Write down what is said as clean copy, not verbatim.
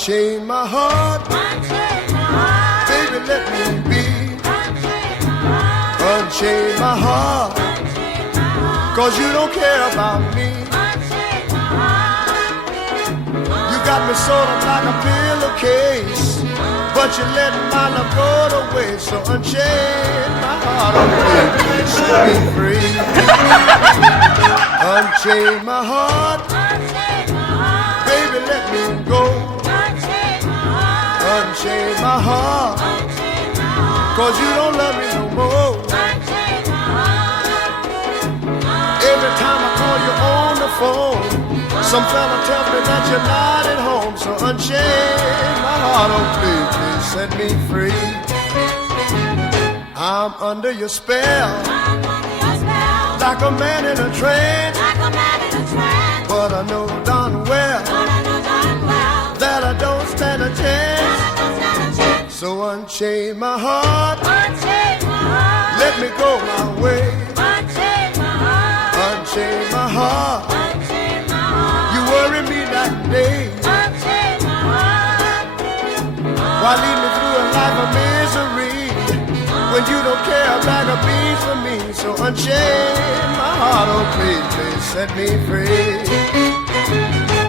Unchain my heart, baby, let me be. Unchain my heart, 'cause you don't care about me. You got me sort of like a pillowcase, but you let my love go to waste. So unchain my heart, oh baby, set me free. Unchain my heart, baby, let me go. Unchain my heart, 'cause you don't love me no more. Every time I call you on the phone, some fella tells me that you're not at home. So unchain my heart, oh please, please set me free. I'm under your spell, like a man in a trance. But I know darn well that I don't stand a chance. So unchain my heart, let me go my way. Unchain my heart, you worry me that day. Why lead me through a life of misery when you don't care a bag of beans for me? So unchain my heart, oh please, please set me free.